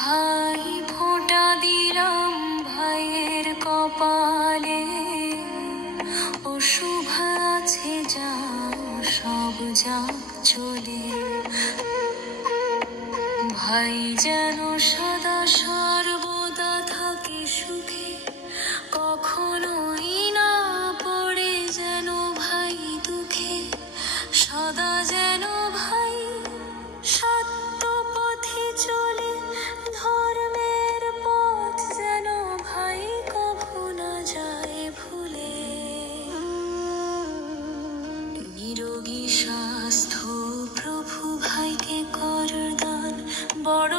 ভাই ফোঁটা দিলাম ভাইয়ের কপালে, অশুভ আছে যাও সব যাক চলে। ভাই যেন সদা সর্বদা থাকে সুখে, কখনোই না পড়ে যেন ভাই দুঃখে। সদা যেন ভাই সত্য পথে চলে, ধর্মের পথ যেন ভাই কভু না যায় ভুলে। নিরোগী স্বাস্থ্য প্রভু ভাইকে কর দান, বড়